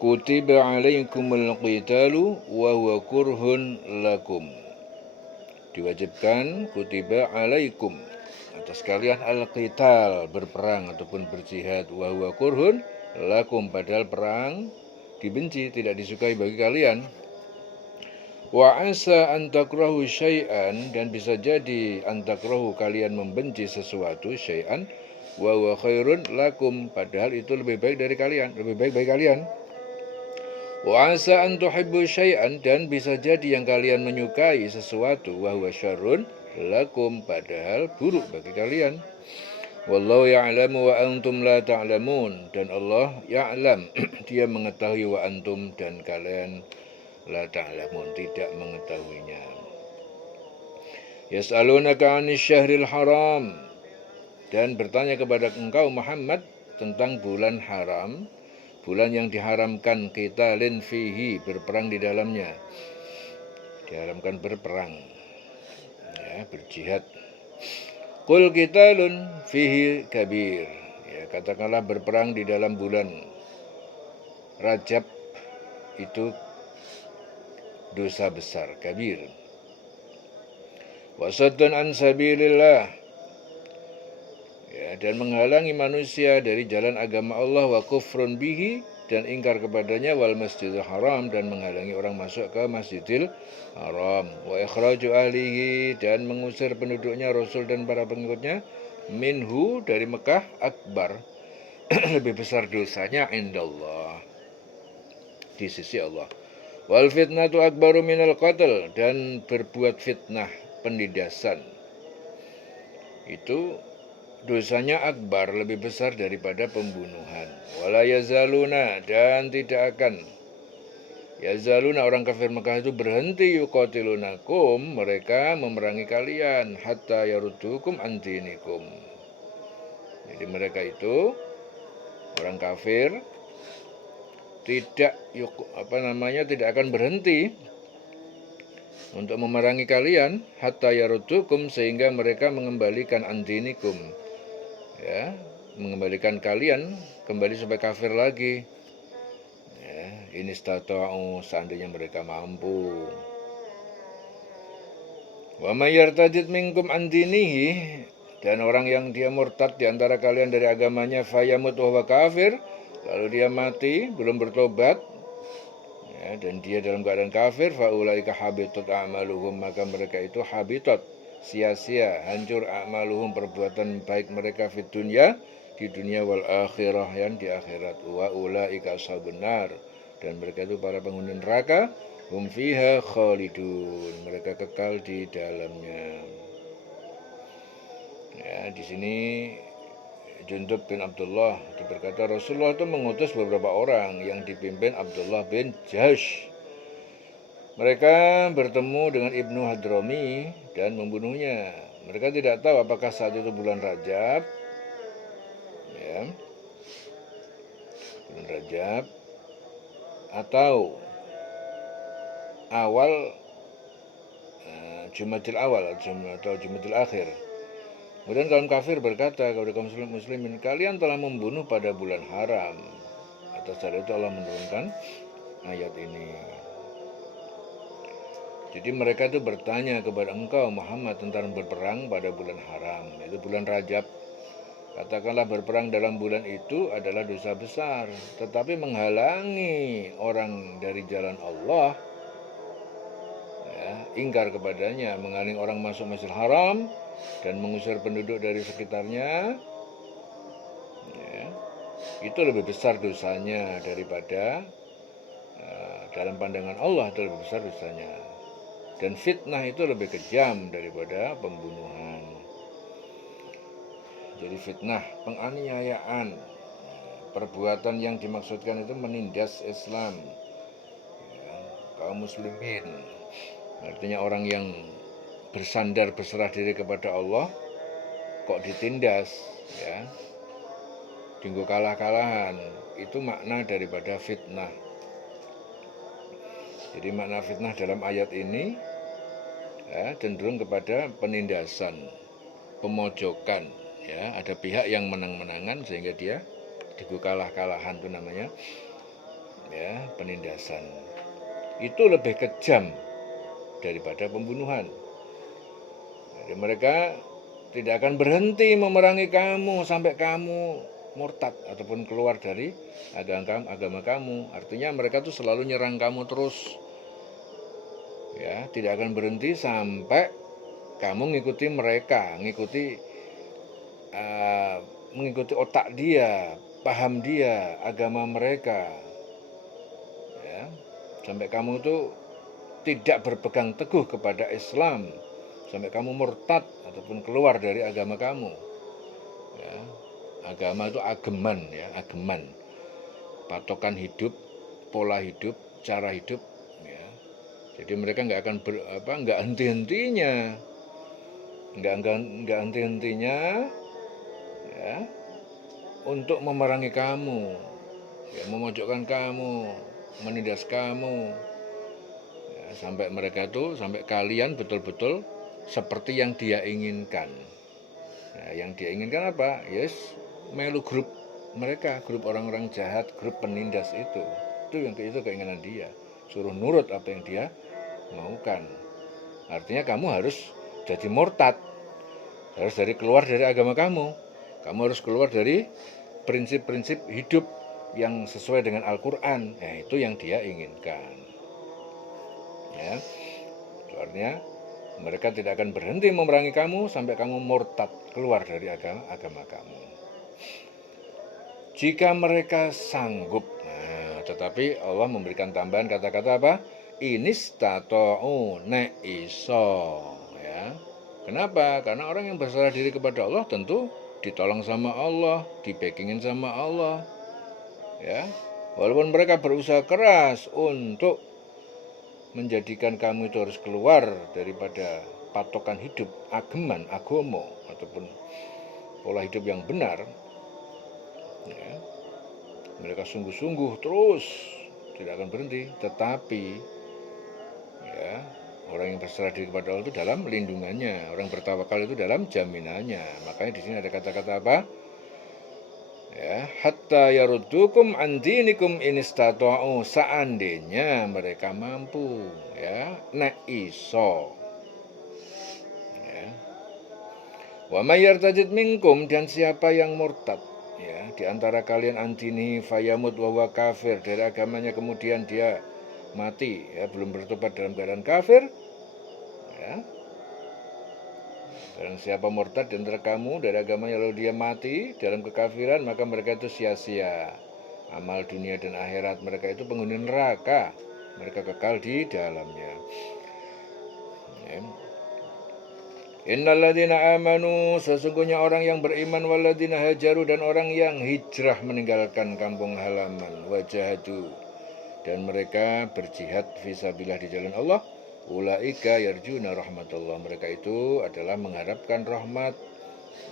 Kutiba alaikumul qitalu wa huwa kurhun lakum. Diwajibkan kutiba alaikum atas kalian al-qital, berperang ataupun berjihad, wa huwa kurhun lakum, padahal perang dibenci, tidak disukai bagi kalian. Wa asa an takrahu syai'an, dan bisa jadi an takrahu, kalian membenci sesuatu, syai'an wa huwa khairun lakum, padahal itu lebih baik dari kalian, lebih baik bagi kalian. Wa asa an tuhibbu syai'an, dan bisa jadi yang kalian menyukai sesuatu, wa huwa syarrun lakum, padahal buruk bagi kalian. Wallahu ya'lamu wa antum la ta'lamun, dan Allah ya'lam, dia mengetahui, wa antum, dan kalian la ta'lamun, tidak mengetahuinya. Yas'alunaka 'anil syahril haram, dan bertanya kepada engkau Muhammad tentang bulan haram, bulan yang diharamkan, qitalin fihi, berperang di dalamnya, diharamkan berperang, ya, berjihad. Qul qitalun fihi kabir, ya, katakanlah berperang di dalam bulan Rajab itu dosa besar, kabir. Wasaddun an sabilillah, ya, dan menghalangi manusia dari jalan agama Allah, wa kufrun bihi, dan ingkar kepadanya, wal masjidil haram, dan menghalangi orang masuk ke masjidil haram, wa ikhraju ahlihi, dan mengusir penduduknya, Rasul dan para pengikutnya, minhu, dari Mekah, akbar, lebih besar dosanya, indallah, di sisi Allah. Wal fitnatu akbaru minal qatl, dan berbuat fitnah, penindasan, itu dosanya akbar, lebih besar daripada pembunuhan. Wala yazaluna, dan tidak akan, yazaluna, orang kafir Mekah itu berhenti, yuqatilunakum, mereka memerangi kalian, hatta yaruddukum an dinikum. Jadi mereka itu orang kafir tidak tidak akan berhenti untuk memerangi kalian, hatta yaruddukum, sehingga mereka mengembalikan an dinikum, ya, mengembalikan kalian kembali sebagai kafir lagi, ya, ini stata'u, seandainya mereka mampu. Wa may yartadid minkum an dinihi, dan orang yang dia murtad di antara kalian dari agamanya, fayamut wa huwa kafir, lalu dia mati belum bertobat, ya, dan dia dalam keadaan kafir, faulaika habitat a'maluhum, maka mereka itu habitat, sia-sia, hancur, a'maluhum, perbuatan baik mereka, di dunia, wal akhirah, yang di akhirat, wa ulaika ashabun nar, dan mereka itu para penghuni neraka, hum fiha khalidun, mereka kekal di dalamnya. Ya, di sini Jundub bin Abdullah itu berkata, Rasulullah itu mengutus beberapa orang yang dipimpin Abdullah bin Jahsh. Mereka bertemu dengan Ibnu Hadrami dan membunuhnya. Mereka tidak tahu apakah saat itu bulan Rajab, ya, bulan Rajab, atau awal Jumadil awal atau Jumadil akhir. Kemudian kaum kafir berkata kepada kaum muslimin, kalian telah membunuh pada bulan haram. Atas dasar itu Allah menurunkan ayat ini. Jadi mereka itu bertanya kepada engkau Muhammad tentang berperang pada bulan haram, yaitu bulan Rajab. Katakanlah berperang dalam bulan itu adalah dosa besar, tetapi menghalangi orang dari jalan Allah, ya, ingkar kepadanya, menghalangi orang masuk Masjidil Haram dan mengusir penduduk dari sekitarnya, ya, itu lebih besar dosanya daripada dalam pandangan Allah itu lebih besar dosanya. Dan fitnah itu lebih kejam daripada pembunuhan. Jadi fitnah, penganiayaan, perbuatan yang dimaksudkan itu menindas Islam, ya, kaum muslimin. Artinya orang yang bersandar, berserah diri kepada Allah, kok ditindas, ya, tinggal kalah-kalahan. Itu makna daripada fitnah. Jadi makna fitnah dalam ayat ini, ya, cenderung kepada penindasan, pemojokan, ya, ada pihak yang menang-menangan sehingga dia kalah-kalahan, itu namanya ya, penindasan. Itu lebih kejam daripada pembunuhan. Jadi mereka tidak akan berhenti memerangi kamu sampai kamu murtad ataupun keluar dari agama kamu. Artinya mereka tuh selalu nyerang kamu terus. Ya, tidak akan berhenti sampai kamu ngikuti mereka, mengikuti otak dia, paham dia, agama mereka. Ya, sampai kamu tuh tidak berpegang teguh kepada Islam, sampai kamu murtad ataupun keluar dari agama kamu. Ya, agama itu ageman, ya, ageman, patokan hidup, pola hidup, cara hidup. Ya. Jadi mereka nggak akan nggak henti-hentinya, nggak henti-hentinya, ya, untuk memerangi kamu, ya, memojokkan kamu, menindas kamu. Sampai mereka itu, sampai kalian betul-betul seperti yang dia inginkan. Nah, yang dia inginkan apa? Yes, melu grup mereka, grup orang-orang jahat, grup penindas itu keinginan dia. Suruh nurut apa yang dia maukan. Artinya kamu harus jadi murtad, harus keluar dari agama kamu. Kamu harus keluar dari prinsip-prinsip hidup yang sesuai dengan Al-Quran. Nah, itu yang dia inginkan. Ya, artinya mereka tidak akan berhenti memerangi kamu sampai kamu murtad, keluar dari agama kamu. Jika mereka sanggup, tetapi Allah memberikan tambahan kata-kata apa? Inistata'u nek iso. Ya. Kenapa? Karena orang yang berserah diri kepada Allah tentu ditolong sama Allah, dibekingin sama Allah. Ya. Walaupun mereka berusaha keras untuk menjadikan kamu itu harus keluar daripada patokan hidup agomo ataupun pola hidup yang benar, ya, mereka sungguh-sungguh terus tidak akan berhenti. Tetapi ya, orang yang berserah diri kepada Allah itu dalam lindungannya, orang bertawakal itu dalam jaminannya. Makanya di sini ada kata-kata apa? Ya, hatta yaruddukum an dinikum in istata'u, seandainya mereka mampu, ya, nek iso. Ya. Wa may yartajid minkum, dan siapa yang murtad, ya, di antara kalian antini fayamut wa huwa kafir, dari agamanya kemudian dia mati, ya, belum bertobat dalam keadaan kafir, ya. Dan siapa murtad di antara kamu dari agamanya lalu dia mati dalam kekafiran, maka mereka itu sia-sia amal dunia dan akhirat mereka itu penghuni neraka, mereka kekal di dalamnya. Ya. Innalladzina amanu, sesungguhnya orang yang beriman, walladzina hajaru, dan orang yang hijrah meninggalkan kampung halaman, wajahadu, dan mereka berjihad fisabilillah di jalan Allah, ulaika yarjuna rahmatullah, mereka itu adalah mengharapkan rahmat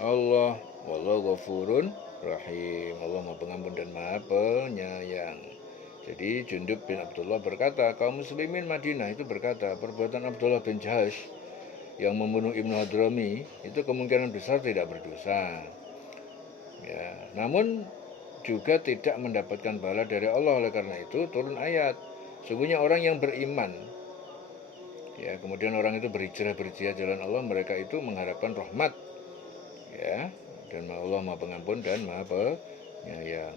Allah. Wallahu ghafurun rahim, Allah Maha Pengampun dan Maha Penyayang. Jadi Jundub bin Abdullah berkata, kaum muslimin Madinah itu berkata, perbuatan Abdullah bin Jahash yang membunuh Ibnu Hadrami itu kemungkinan besar tidak berdosa, ya, namun juga tidak mendapatkan pahala dari Allah. Oleh karena itu turun ayat, sungguhnya orang yang beriman, ya, kemudian orang itu berjihad jalan Allah, mereka itu mengharapkan rahmat, ya, dan Allah Maha Pengampun dan Maha Penyayang.